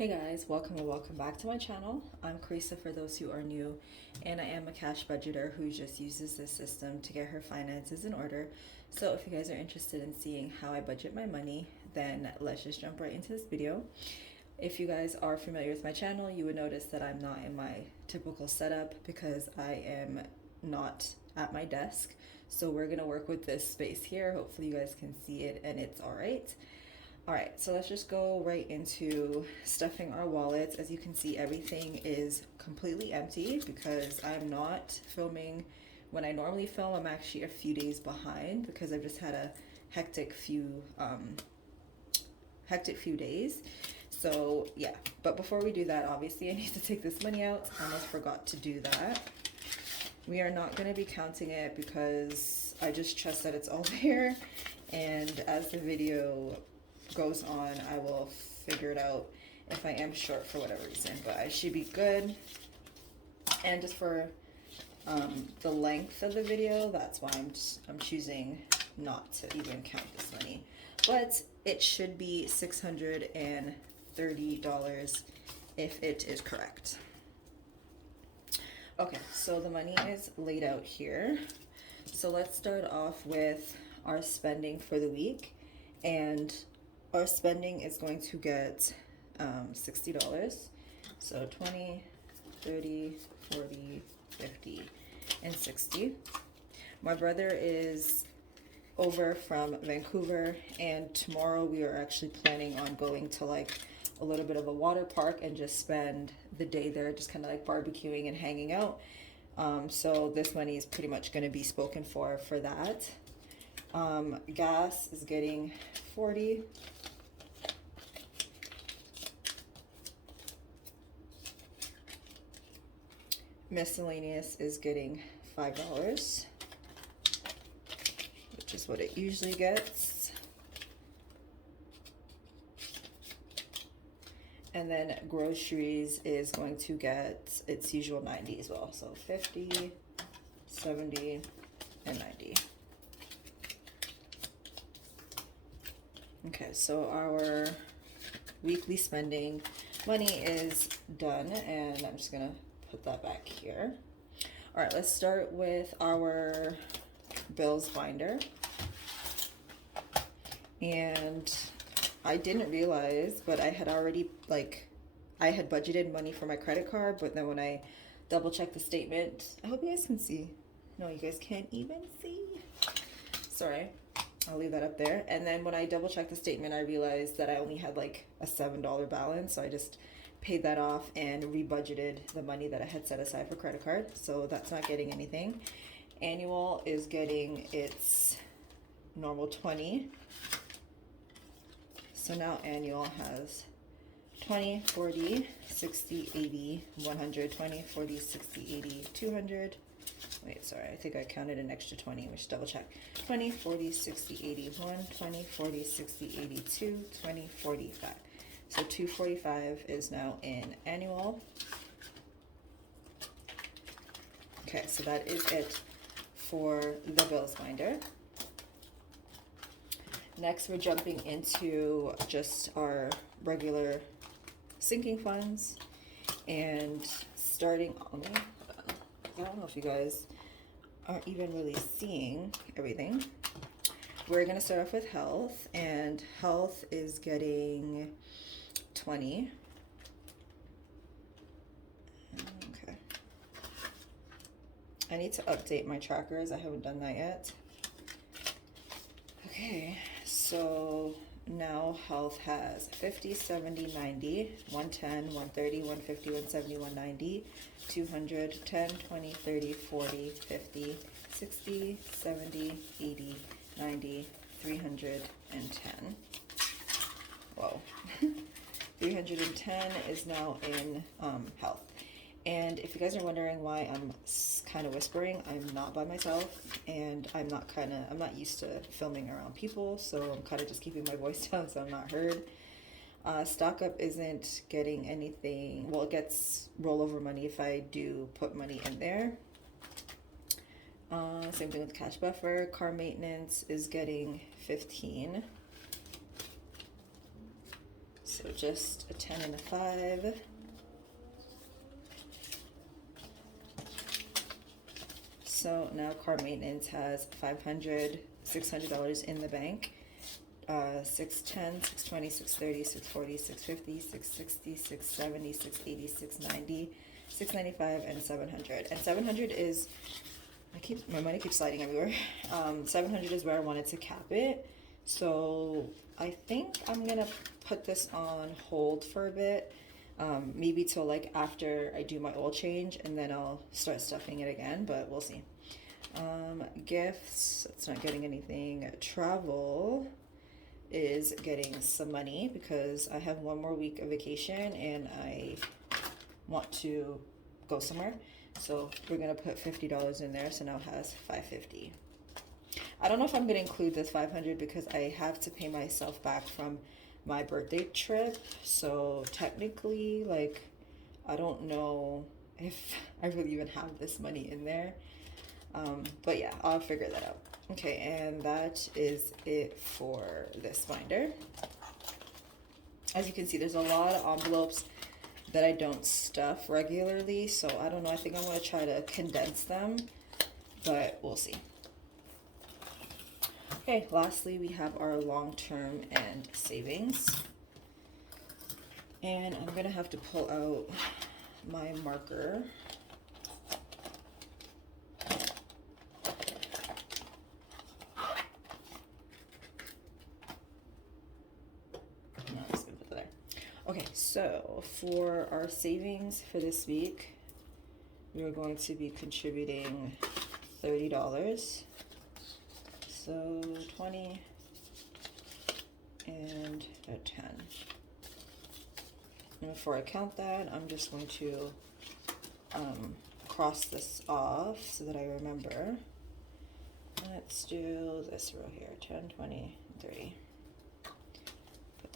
Hey guys, welcome and welcome back to my channel. I'm Carissa for those who are new, and I am a cash budgeter who just uses this system to get her finances in order. So if you guys are interested in seeing how I budget my money, then let's just jump right into this video. If you guys are familiar with my channel, you would notice that I'm not in my typical setup because I am not at my desk. So we're gonna work with this space here. Hopefully you guys can see it and it's all right. All right, so let's just go right into stuffing our wallets. As you can see, everything is completely empty because I'm not filming when I normally film. I'm actually a few days behind because I've just had a hectic few days. So yeah, but before we do that, obviously I need to take this money out. I almost forgot to do that. We are not going to be counting it because I just trust that it's all there, and as the video goes on, I will figure it out if I am short for whatever reason, but I should be good. And just for the length of the video, that's why I'm choosing not to even count this money, but it should be $630 if it is correct. Okay, so the money is laid out here. So let's start off with our spending for the week, and our spending is going to get $60. So 20, 30, 40, 50, and 60. My brother is over from Vancouver, and tomorrow we are actually planning on going to like a little bit of a water park and just spend the day there, just kind of like barbecuing and hanging out. So this money is pretty much going to be spoken for that. Gas is getting 40. Miscellaneous is getting $5, which is what it usually gets. And then groceries is going to get its usual 90 as well. So 50, 70, and 90. Okay, so our weekly spending money is done, and I'm just gonna put that back here. All right, let's start with our bills binder. And I didn't realize, but I had already, I had budgeted money for my credit card, but then when I double checked the statement, I hope you guys can see. No, you guys can't even see. Sorry, I'll leave that up there. And then when I double checked the statement, I realized that I only had like a $7 balance, so I just paid that off and rebudgeted the money that I had set aside for credit card. So that's not getting anything. Annual is getting its normal 20. So now annual has 20, 40, 60, 80, 100, 20, 40, 60, 80, 200. Wait, sorry, I think I counted an extra 20. We should double check. 20, 40, 60, 81, 20, 40, 60, 82, 20, 45. So 245 is now in annual. Okay, so that is it for the bills binder. Next, we're jumping into just our regular sinking funds and starting on, I don't know if you guys aren't even really seeing everything. We're gonna start off with health, and health is getting 20. Okay. I need to update my trackers. I haven't done that yet. Okay, so now health has 50, 70, 90, 110, 130, 150, 170, 190, 200, 10, 20, 30, 40, 50, 60, 70, 80, 90, 310. Whoa. 310 is now in health. And if you guys are wondering why I'm kind of whispering, I'm not by myself, and I'm not used to filming around people, so I'm kind of just keeping my voice down so I'm not heard. Stock up isn't getting anything. Well, it gets rollover money if I do put money in there. Same thing with cash buffer. Car maintenance is getting 15. So just a 10 and a 5. So now car maintenance has $600 in the bank. 610, 620, 630, 640, 650, 660, 670, 680, 690, 695, and 700. And 700 is, my money keeps sliding everywhere. 700 is where I wanted to cap it. So I think I'm gonna put this on hold for a bit. Maybe till like after I do my oil change, and then I'll start stuffing it again, but we'll see. Gifts, it's not getting anything. Travel is getting some money because I have one more week of vacation and I want to go somewhere. So we're gonna put $50 in there, so now it has $550. I don't know if I'm gonna include this 500 because I have to pay myself back from my birthday trip. So technically, like, I don't know if I really even have this money in there. But yeah, I'll figure that out. Okay, and that is it for this binder. As you can see, there's a lot of envelopes that I don't stuff regularly, so I don't know, I think I'm going to try to condense them, but we'll see. Okay, lastly, we have our long-term and savings. And I'm going to have to pull out my marker. Okay, so for our savings for this week, we are going to be contributing $30. So 20 and a 10. And before I count that, I'm just going to cross this off so that I remember. Let's do this row here, 10, 20, 30.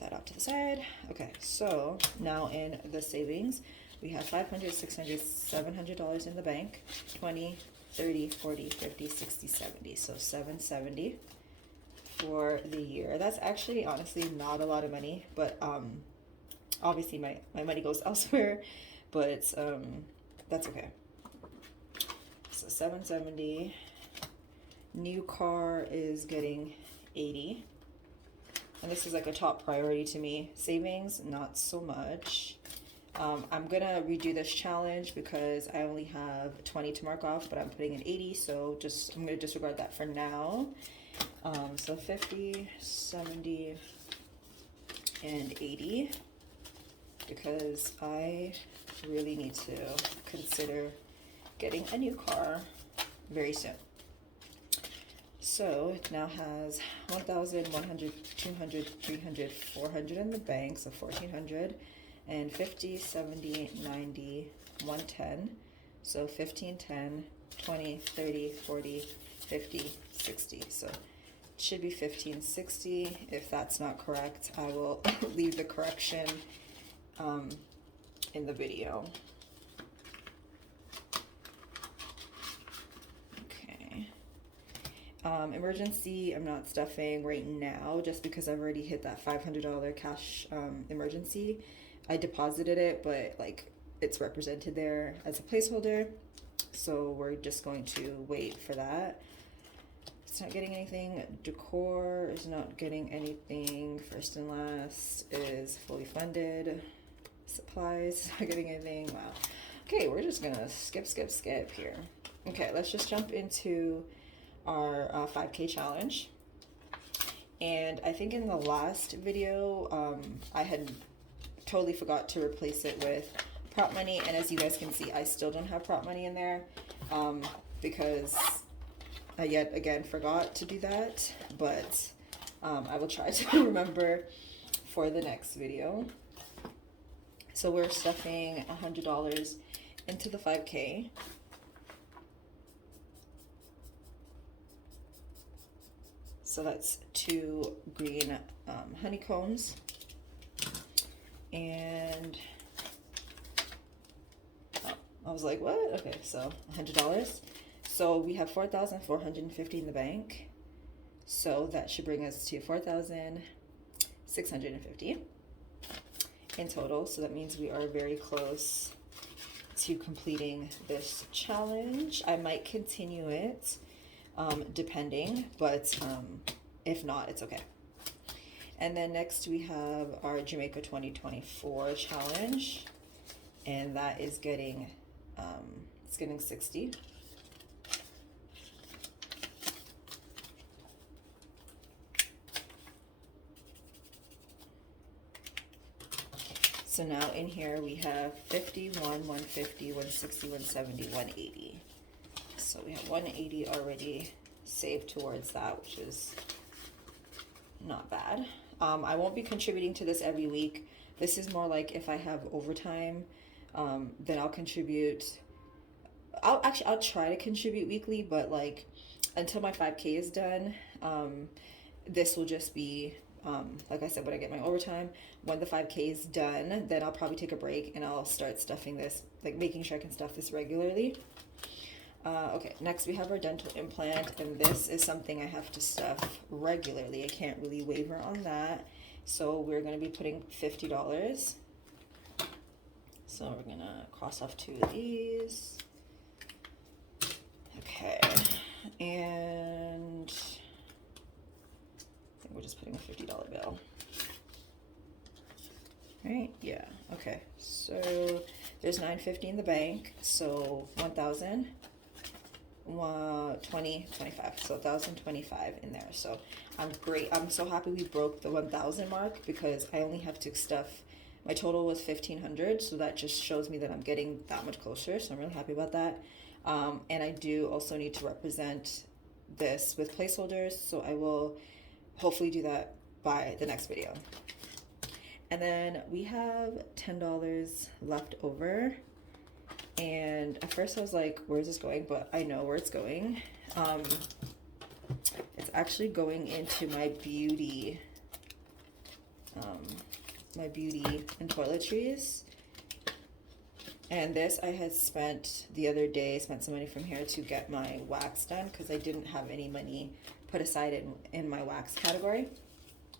That out to the side. Okay, so now in the savings, we have $500, $600, $700 in the bank, 20, 30, 40, 50, 60, 70. So $770 for the year. That's actually honestly not a lot of money, but obviously my money goes elsewhere, but that's okay. So $770. New car is getting $80. And this is like a top priority to me. Savings, not so much. I'm gonna redo this challenge because I only have 20 to mark off, but I'm putting in 80, so I'm gonna disregard that for now. So 50, 70, and 80, because I really need to consider getting a new car very soon. So it now has 1,000, 100, 200, 300, 400 in the bank, so 1,400, and 50, 70, 90, 110, so 15, 10, 20, 30, 40, 50, 60. So it should be 1560. If that's not correct, I will leave the correction in the video. Emergency, I'm not stuffing right now just because I've already hit that $500 cash emergency. I deposited it, but like it's represented there as a placeholder. So we're just going to wait for that. It's not getting anything. Decor is not getting anything. First and last is fully funded. Supplies, not getting anything. Wow. Okay, we're just gonna skip here. Okay, let's just jump into our 5K challenge. And I think in the last video I had totally forgot to replace it with prop money, and as you guys can see, I still don't have prop money in there because I yet again forgot to do that, but I will try to remember for the next video. So we're stuffing $100 into the 5K. So that's 2 green honeycombs, and I was like, what? Okay, so $100. So we have 4,450 in the bank. So that should bring us to 4,650. in total. So that means we are very close to completing this challenge. I might continue it, depending, but if not, it's okay. And then next we have our Jamaica 2024 challenge, and that is getting, it's getting 60. So now in here we have 51, 150, 160, 170, 180. So we have 180 already saved towards that, which is not bad. I won't be contributing to this every week. This is more like if I have overtime, then I'll contribute. I'll try to contribute weekly, but like until my 5K is done, this will just be, like I said, when I get my overtime. When the 5K is done, then I'll probably take a break and I'll start stuffing this, like making sure I can stuff this regularly. Okay, next we have our dental implant, and this is something I have to stuff regularly. I can't really waver on that. So we're going to be putting $50. So we're going to cross off 2 of these. Okay, and I think we're just putting a $50 bill. Right? Yeah. Okay. So there's $950 in the bank. So 1,000, 20, 25. So 1,025 in there. So I'm great. I'm so happy we broke the 1,000 mark, because I only have to stuff. My total was 1,500. So that just shows me that I'm getting that much closer. So I'm really happy about that. And I do also need to represent this with placeholders. So I will hopefully do that by the next video. And then we have $10 left over. And at first I was like, where's this going? But I know where it's going. It's actually going into my beauty and toiletries. And this I had spent the other day, spent some money from here to get my wax done, because I didn't have any money put aside in my wax category.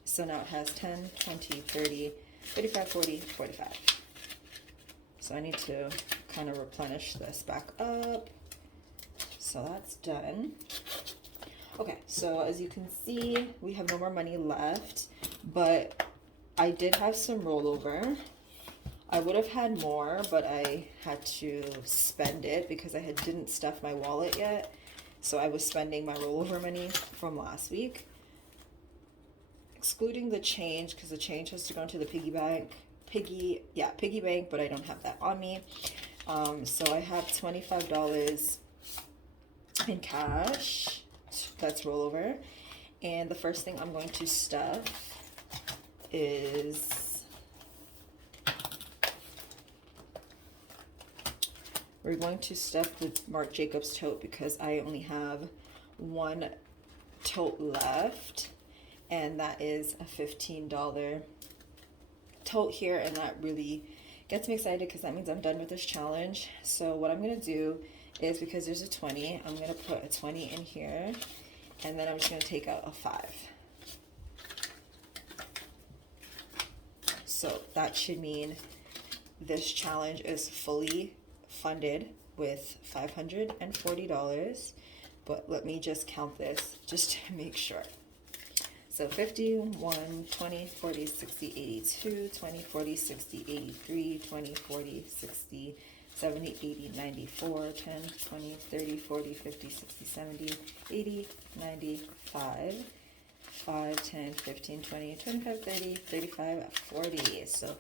So now it has 10, 20, 30, 35, 40, 45. So I need to kind of replenish this back up. So that's done. Okay, so as you can see, we have no more money left, but I did have some rollover. I would have had more, but I had to spend it because I didn't stuff my wallet yet. So I was spending my rollover money from last week, excluding the change, because the change has to go into the piggy bank, but I don't have that on me. So I have $25 in cash. That's rollover. And the first thing I'm going to stuff is we're going to stuff the Marc Jacobs tote, because I only have one tote left, and that is a $15 tote here, and that really gets me excited because that means I'm done with this challenge. So what I'm going to do is, because there's a 20, I'm going to put a 20 in here, and then I'm just going to take out a 5. So that should mean this challenge is fully funded with $540, but let me just count this just to make sure. So 50, 1, 20, 40, 60, 82, 20, 40, 60, 83, 20, 40, 60, 70, 80, 94, 10, 20, 30, 40, 50, 60, 70, 80, 95, 5, 10, 15, 20, 25, 30, 35, 40. So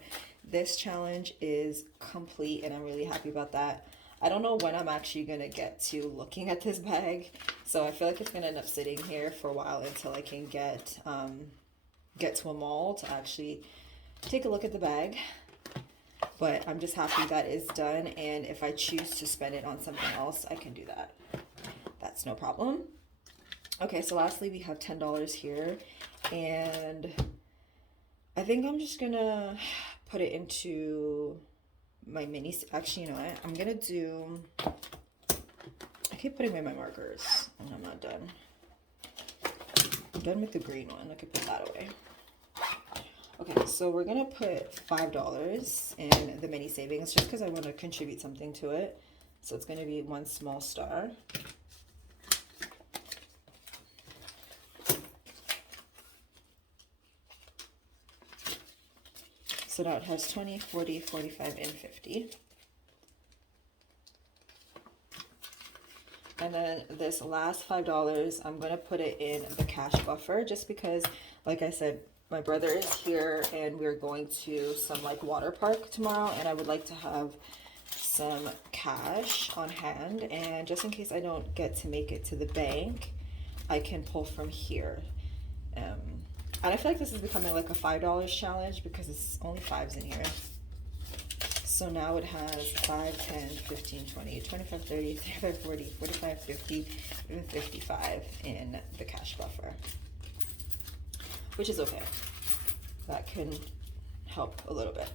this challenge is complete, and I'm really happy about that. I don't know when I'm actually going to get to looking at this bag, so I feel like it's going to end up sitting here for a while until I can get to a mall to actually take a look at the bag. But I'm just happy that is done, and if I choose to spend it on something else, I can do that. That's no problem. Okay, so lastly, we have $10 here, and I think I'm just going to put it into my mini. Actually, you know what? I'm gonna do. I keep putting away my markers, and I'm not done. I'm done with the green one. I could put that away. Okay, so we're gonna put $5 in the mini savings just because I want to contribute something to it. So it's gonna be one small star. So now it has 20, 40, 45, and 50. And then this last $5, I'm gonna put it in the cash buffer just because, like I said, my brother is here and we're going to some like water park tomorrow, and I would like to have some cash on hand, and just in case I don't get to make it to the bank, I can pull from here. And I feel like this is becoming like a $5 challenge because it's only fives in here. So now it has 5, 10, 15, 20, 25, 30, 35, 40, 45, 50, even 55 in the cash buffer, which is okay. That can help a little bit.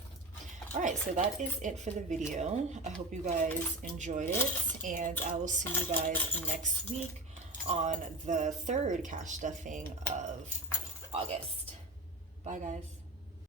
All right, so that is it for the video. I hope you guys enjoyed it, and I will see you guys next week on the third cash stuffing of August. Bye, guys.